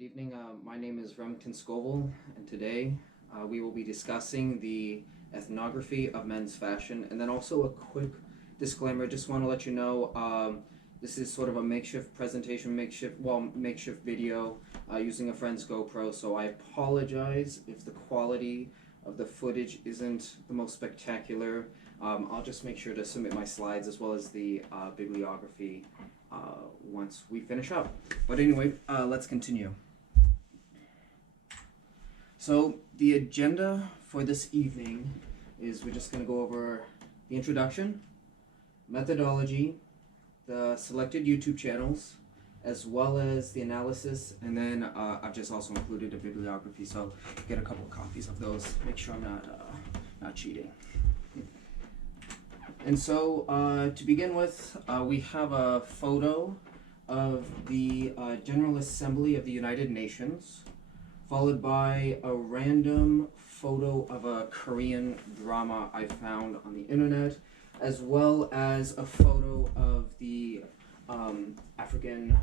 Good evening. My name is Remington Scovel, and today we will be discussing the ethnography of men's fashion. And then also a quick disclaimer. Just want to let you know this is sort of a makeshift presentation, makeshift video using a friend's GoPro. So I apologize if the quality of the footage isn't the most spectacular. I'll just make sure to submit my slides as well as the bibliography once we finish up. But anyway, let's continue. So the agenda for this evening is we're just going to go over the introduction, methodology, the selected YouTube channels, as well as the analysis, and then I've just also included a bibliography, so get a couple of copies of those. Make sure I'm not cheating. And so to begin with, we have a photo of the General Assembly of the United Nations, followed by a random photo of a Korean drama I found on the internet, as well as a photo of the African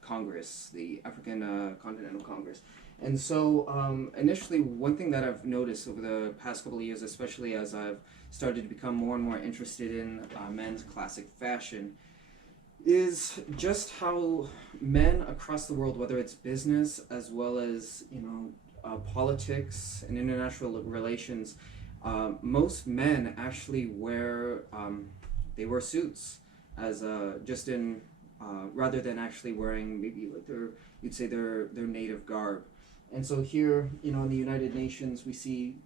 Congress, the African Continental Congress. And so initially, one thing that I've noticed over the past couple of years, especially as I've started to become more and more interested in men's classic fashion, is just how men across the world, whether it's business as well as politics and international relations, most men actually wear suits as just in rather than actually wearing maybe like their native garb. And so here, in the United Nations, we see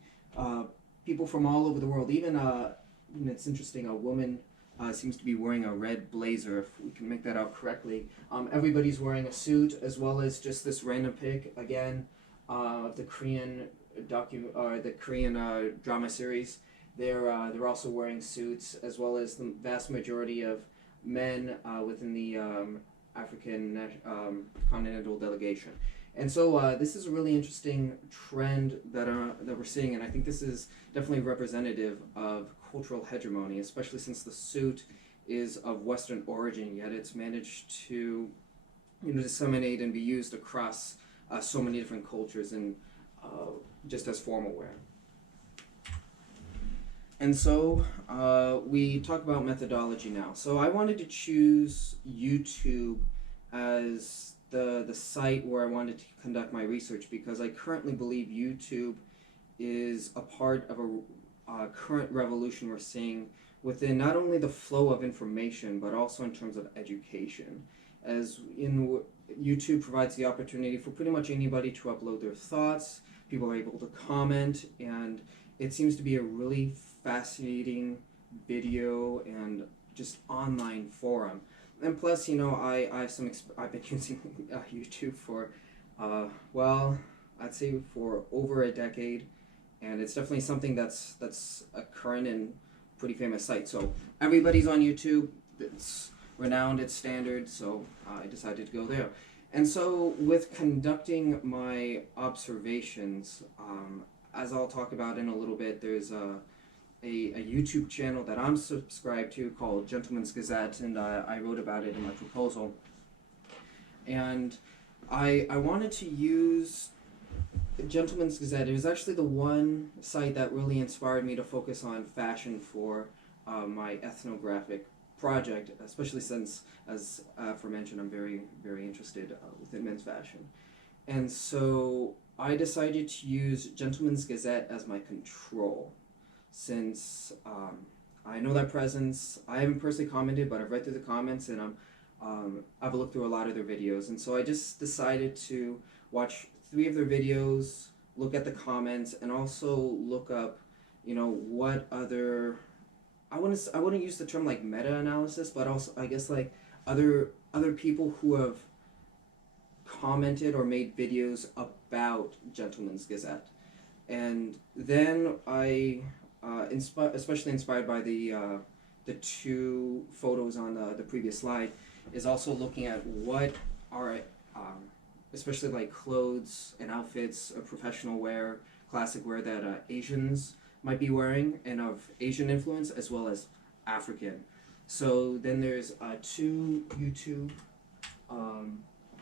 people from all over the world. Even it's interesting, a woman seems to be wearing a red blazer, if we can make that out correctly. Everybody's wearing a suit, as well as just this random pic again of the Korean drama series. They're also wearing suits, as well as the vast majority of men within the African continental delegation. And so this is a really interesting trend that we're seeing, and I think this is definitely representative of cultural hegemony, especially since the suit is of Western origin, yet it's managed to disseminate and be used across so many different cultures and just as formal wear. And so we talk about methodology now. So I wanted to choose YouTube as the site where I wanted to conduct my research, because I currently believe YouTube is a part of a current revolution we're seeing within not only the flow of information, but also in terms of education. As YouTube provides the opportunity for pretty much anybody to upload their thoughts, people are able to comment, and it seems to be a really fascinating video and just online forum. And plus, I've been using YouTube for, I'd say for over a decade, and it's definitely something that's a current and pretty famous site. So everybody's on YouTube. It's renowned, it's standard, so I decided to go there. And so with conducting my observations, as I'll talk about in a little bit, there's a YouTube channel that I'm subscribed to called Gentleman's Gazette, and I wrote about it in my proposal. And I wanted to use Gentleman's Gazette. It was actually the one site that really inspired me to focus on fashion for my ethnographic project, especially since, as aforementioned, I'm very, very interested within men's fashion. And so I decided to use Gentleman's Gazette as my control, since I know their presence. I haven't personally commented, but I've read through the comments, and I've looked through a lot of their videos. And so I just decided to watch 3 of their videos, look at the comments, and also look up, what other, I wouldn't use the term like meta-analysis, but also I guess like other people who have commented or made videos about Gentleman's Gazette. And then I, especially inspired by the 2 photos on the previous slide, is also looking at what are especially like clothes and outfits of professional wear, classic wear that Asians might be wearing, and of Asian influence as well as African. So then there's 2 YouTube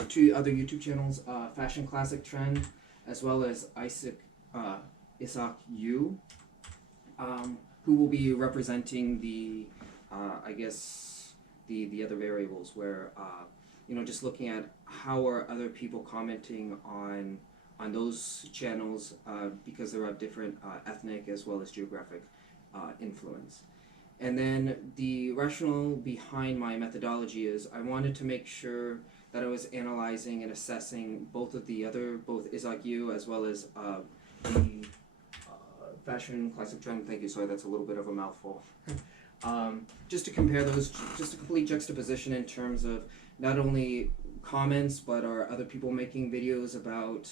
two other YouTube channels, Fashion Classic Trend, as well as Isaac Yu, who will be representing I guess, the other variables where, just looking at how are other people commenting on those channels because they're of different ethnic as well as geographic influence. And then the rationale behind my methodology is I wanted to make sure that I was analyzing and assessing both Isaac Yu as well as the Fashion Classic Trend. Thank you, sorry, that's a little bit of a mouthful. Just to compare those, just a complete juxtaposition in terms of not only comments, but are other people making videos about,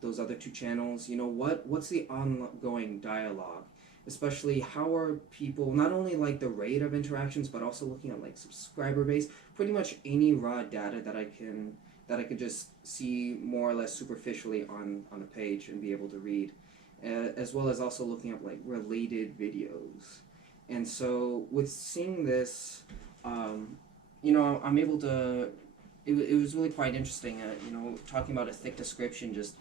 those other two channels. What's the ongoing dialogue? Especially how are people, not only like the rate of interactions, but also looking at like subscriber base, pretty much any raw data that I could just see more or less superficially on the page and be able to read, as well as also looking at like related videos. And so with seeing this, I'm able to, it was really quite interesting, talking about a thick description, just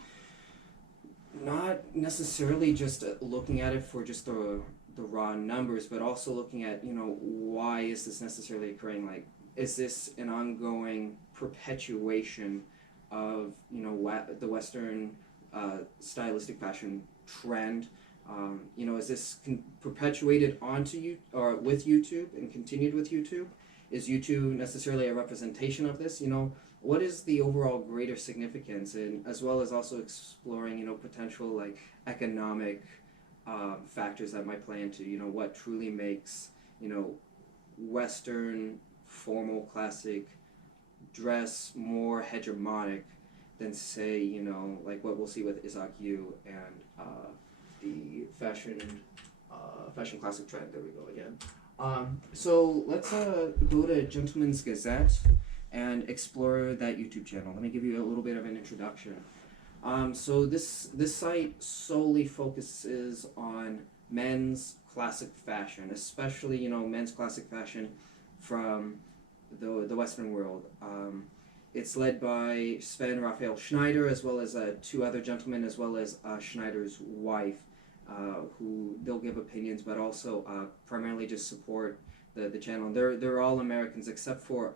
not necessarily just looking at it for just the raw numbers, but also looking at, why is this necessarily occurring? Like, is this an ongoing perpetuation of, the Western stylistic fashion trend? Is this perpetuated onto you or with YouTube and continued with YouTube? Is YouTube necessarily a representation of this? What is the overall greater significance, and as well as also exploring, potential like economic factors that might play into, what truly makes, Western formal classic dress more hegemonic than say, like what we'll see with Isaac Yu and the fashion classic trend. There we go again. So let's go to Gentleman's Gazette and explore that YouTube channel. Let me give you a little bit of an introduction. So this site solely focuses on men's classic fashion, especially men's classic fashion from the Western world. It's led by Sven Raphael Schneider, as well as two other gentlemen, as well as Schneider's wife, who they'll give opinions, but also primarily just support the channel. They're all Americans except for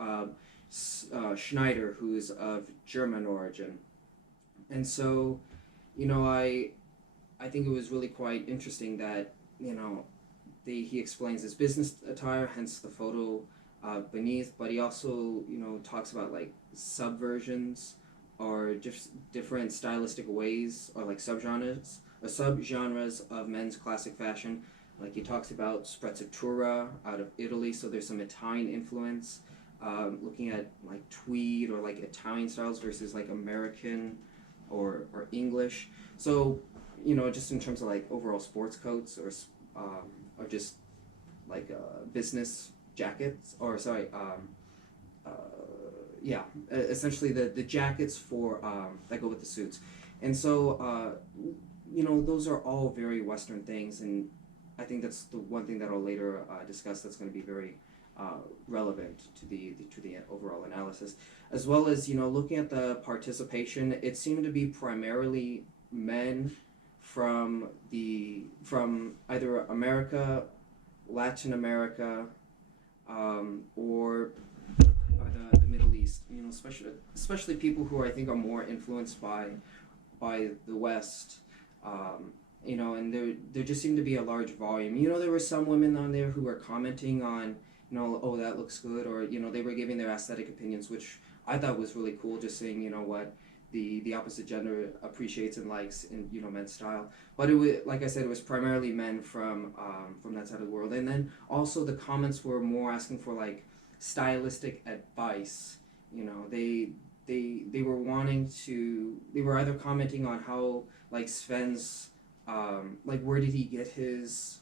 Schneider, who's of German origin. And so, I think it was really quite interesting that, he explains his business attire, hence the photo beneath, but he also, talks about like subversions or just different stylistic ways or like subgenres of men's classic fashion. Like he talks about sprezzatura out of Italy, so there's some Italian influence, looking at like tweed or like Italian styles versus like American or English. So, just in terms of like overall sports coats or just like business jackets, or sorry, essentially the jackets for that go with the suits. And so, those are all very Western things, and I think that's the one thing that I'll later discuss that's going to be very relevant to the overall analysis, as well as looking at the participation. It seemed to be primarily men from either America, Latin America, or the Middle East. Especially people who I think are more influenced by the West. And there just seemed to be a large volume. There were some women on there who were commenting on, oh, that looks good, or they were giving their aesthetic opinions, which I thought was really cool. Just saying, what the opposite gender appreciates and likes in men's style. But it was, like I said, it was primarily men from that side of the world. And then also the comments were more asking for like stylistic advice. They were wanting to. They were either commenting on how like Sven's like where did he get his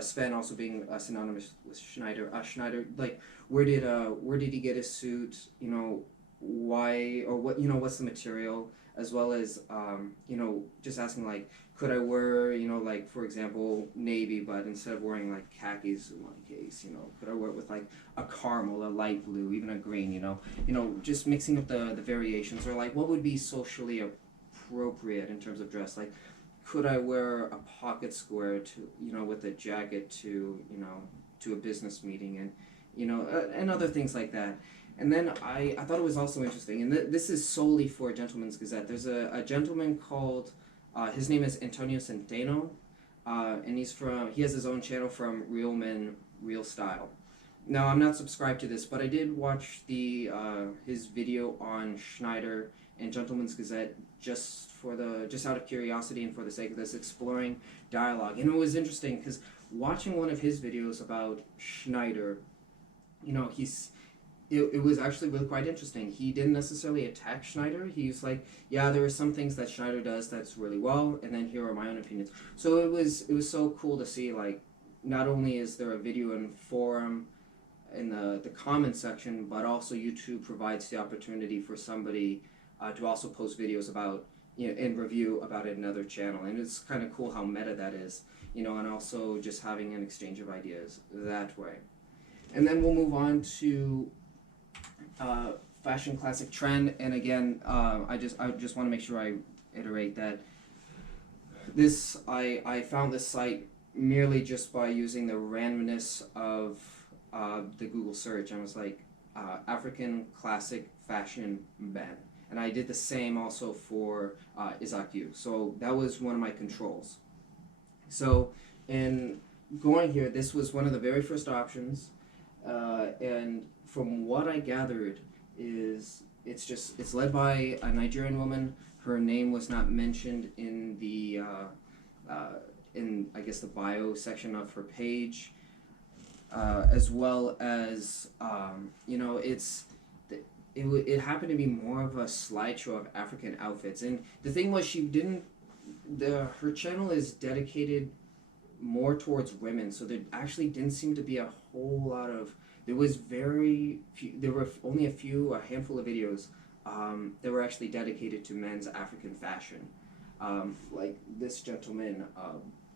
Sven also being synonymous with Schneider. Schneider, like where did he get his suit? why or what, what's the material, as well as just asking like, could I wear, like for example navy, but instead of wearing like khakis in one case, could I wear it with like a caramel, a light blue, even a green, just mixing up the variations, or like what would be socially appropriate in terms of dress, like could I wear a pocket square to, with a jacket to, to a business meeting, and and other things like that. And then I thought it was also interesting, and this is solely for Gentleman's Gazette. There's a gentleman called, his name is Antonio Centeno, and he has his own channel from Real Men, Real Style. Now, I'm not subscribed to this, but I did watch his video on Schneider and Gentleman's Gazette just out of curiosity and for the sake of this exploring dialogue. And it was interesting because watching one of his videos about Schneider, it was actually really quite interesting. He didn't necessarily attack Schneider. He's like, yeah, there are some things that Schneider does that's really well, and then here are my own opinions. So it was so cool to see, like, not only is there a video and forum in the comment section, but also YouTube provides the opportunity for somebody to also post videos about, and review about it in another channel. And it's kind of cool how meta that is, and also just having an exchange of ideas that way. And then we'll move on to fashion classic trend. And again, I just want to make sure I iterate that I found this site merely just by using the randomness of the Google search. I was like, African classic fashion men, and I did the same also for Isaac Yu. So that was one of my controls. So in going here, this was one of the very first options. And from what I gathered it's led by a Nigerian woman. Her name was not mentioned in the I guess the bio section of her page, as well as it happened to be more of a slideshow of African outfits. And the thing was, her channel is dedicated more towards women, so there actually didn't seem to be a whole lot of, there were only a handful of videos that were actually dedicated to men's African fashion, like this gentleman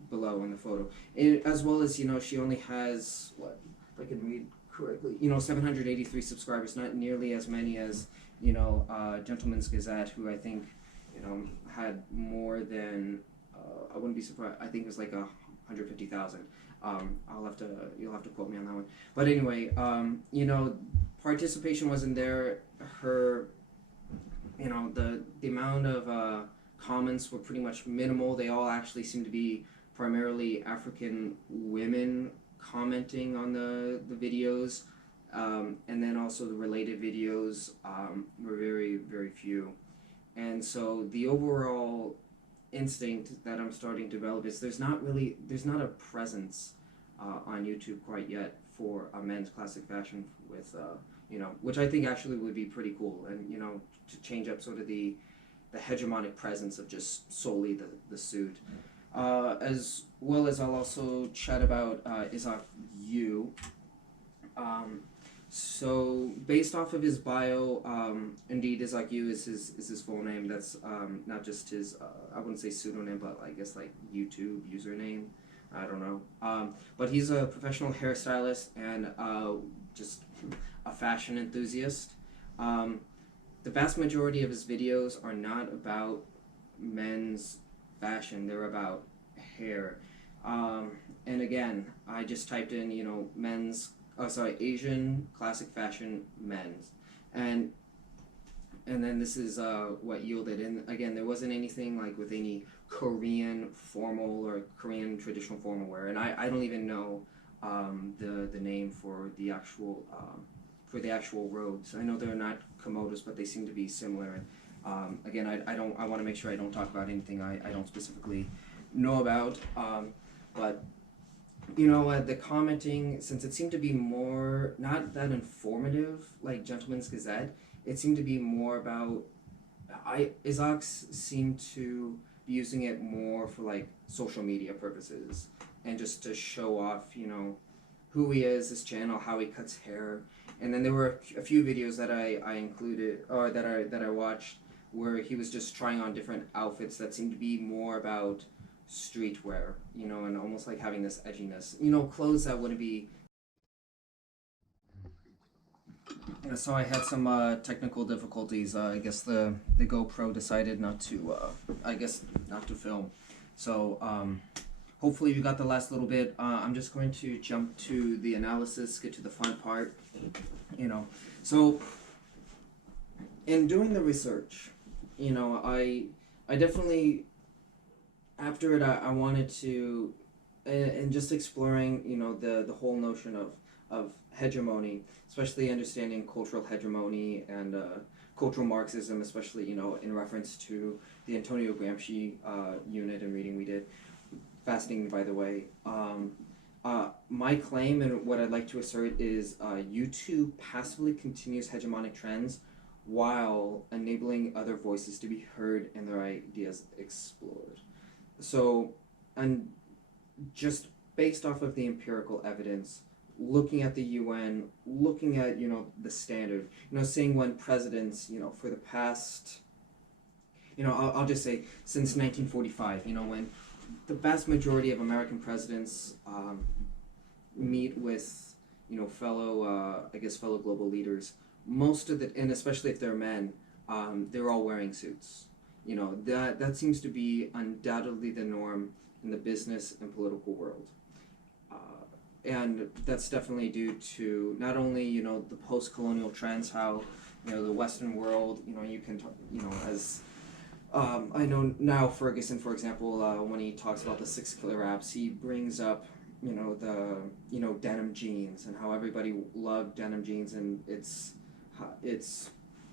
below in the photo. As well as, she only has, what, if I can read correctly, 783 subscribers, not nearly as many as, Gentleman's Gazette, who I think, had more than, I wouldn't be surprised, I think it was like 150,000. You'll have to quote me on that one. But anyway, participation wasn't there. Her, the amount of comments were pretty much minimal. They all actually seemed to be primarily African women commenting on the videos, and then also the related videos were very, very few. And so the overall instinct that I'm starting to develop is there's not a presence on YouTube quite yet for a men's classic fashion with which I think actually would be pretty cool, and to change up sort of the hegemonic presence of just solely the suit. As well as I'll also chat about Isaac Yu. So based off of his bio, indeed Isaac Yu is his full name. That's not just his, I wouldn't say pseudonym, but I guess like YouTube username. I don't know. But he's a professional hairstylist and just a fashion enthusiast. The vast majority of his videos are not about men's fashion. They're about hair. And again, I just typed in, Asian classic fashion men's, and then this is what yielded. And again, there wasn't anything like with any Korean formal or Korean traditional formal wear, and I don't even know the name for the actual robes. I know they're not kimonos, but they seem to be similar. Again, I want to make sure I don't talk about anything I don't specifically know about, but the commenting, since it seemed to be more not that informative like Gentleman's Gazette, it seemed to be more about, Isaac's seemed to be using it more for like social media purposes and just to show off, who he is, his channel, how he cuts hair, And then there were a few videos that I included, or that I watched, where he was just trying on different outfits that seemed to be more about streetwear, and almost like having this edginess, clothes that wouldn't be. So I had some technical difficulties. I guess the GoPro decided not to. I guess not to film. So hopefully you got the last little bit. I'm just going to jump to the analysis, get to the fun part. So in doing the research, I definitely, after it, I wanted to, and just exploring, the whole notion of hegemony, especially understanding cultural hegemony and cultural Marxism, especially, in reference to the Antonio Gramsci unit and reading we did. Fascinating, by the way. My claim and what I'd like to assert is YouTube passively continues hegemonic trends while enabling other voices to be heard and their ideas explored. So, and just based off of the empirical evidence, looking at the UN, looking at, the standard, seeing when presidents, for the past, I'll just say since 1945, when the vast majority of American presidents meet with, fellow, fellow global leaders, most of the, and especially if they're men, they're all wearing suits. That seems to be undoubtedly the norm in the business and political world. And that's definitely due to not only, the post-colonial trends, how, the Western world, you can talk, as I know now Ferguson, for example, when he talks about the 6 killer apps, he brings up, denim jeans and how everybody loved denim jeans, and it's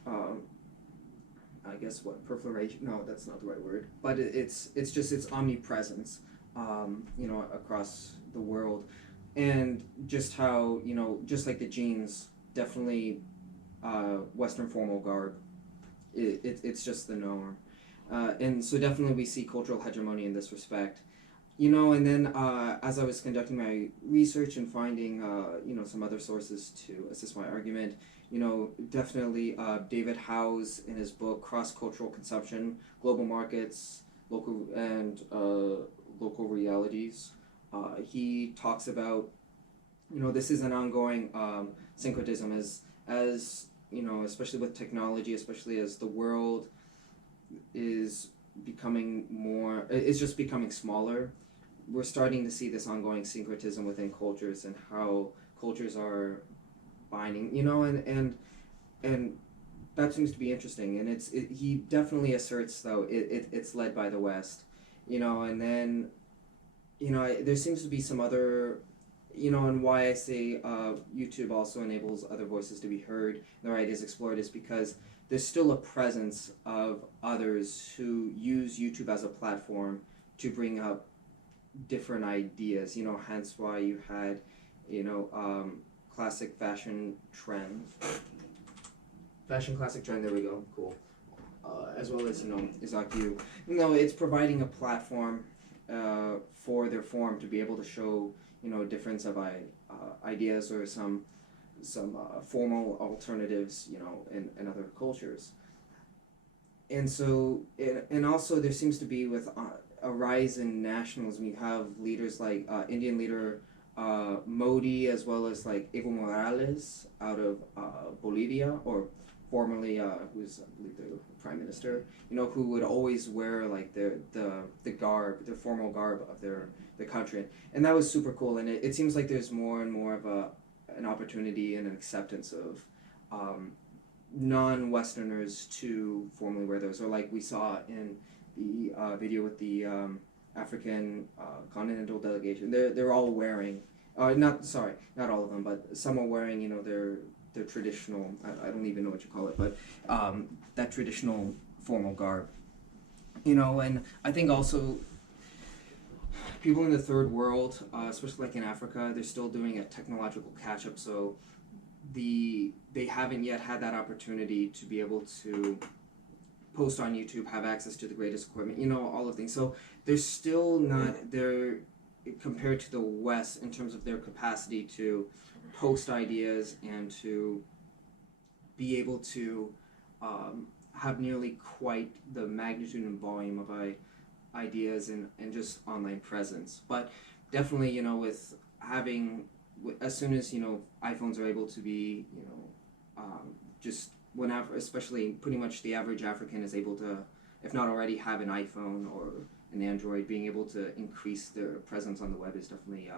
I guess what, proliferation? No, that's not the right word. But it's just its omnipresence, across the world, and just how, just like the jeans, definitely Western formal garb. It's just the norm, and so definitely we see cultural hegemony in this respect. And then as I was conducting my research and finding, some other sources to assist my argument, definitely David Howes in his book Cross-Cultural Consumption, Global Markets, Local Realities, he talks about, this is an ongoing syncretism as especially with technology, especially as the world is becoming more, it's just becoming smaller. We're starting to see this ongoing syncretism within cultures and how cultures are binding, and that seems to be interesting. And he definitely asserts, though, it's led by the West, and then, there seems to be some other, and why I say YouTube also enables other voices to be heard, their ideas explored, is because there's still a presence of others who use YouTube as a platform to bring up different ideas, hence why you had, classic fashion trends. Fashion classic trend, there we go, cool. As well as, Izaki. It's providing a platform for their form to be able to show, difference of ideas or some formal alternatives, in other cultures. And so, and also there seems to be with a rise in nationalism. You have leaders like Indian leader Modi, as well as like Evo Morales out of Bolivia, or formerly who's I believe the prime minister. Who would always wear like the garb, the formal garb of their country, and that was super cool. And it seems like there's more and more of an opportunity and an acceptance of non-Westerners to formally wear those, or like we saw in the video with the African continental delegation. They're all wearing, not all of them, but some are wearing, their traditional, I don't even know what you call it, but that traditional formal garb. And I think also people in the third world, especially like in Africa, they're still doing a technological catch-up, so they haven't yet had that opportunity to be able to post on YouTube, have access to the greatest equipment, all of things. So they're still not, compared to the West in terms of their capacity to post ideas and to be able to have nearly quite the magnitude and volume of ideas and just online presence. But definitely, with having, as soon as, iPhones are able to be, just whenever, especially pretty much the average African is able to, if not already have an iPhone or an Android, being able to increase their presence on the web is definitely,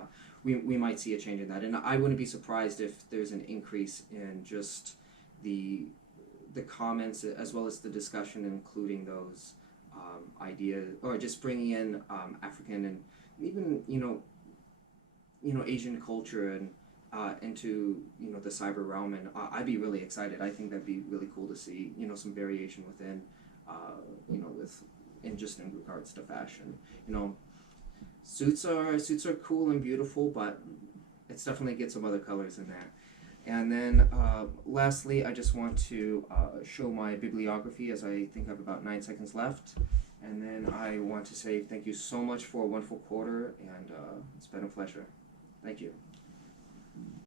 we might see a change in that. And I wouldn't be surprised if there's an increase in just the comments as well as the discussion, including those ideas, or just bringing in African and even Asian culture and into the cyber realm, and I'd be really excited. I think that'd be really cool to see some variation within with in regards to fashion. Suits are cool and beautiful, but it's definitely get some other colors in there. And then lastly, I just want to show my bibliography, as I think I have about 9 seconds left. And then I want to say thank you so much for a wonderful quarter, and it's been a pleasure. Thank you.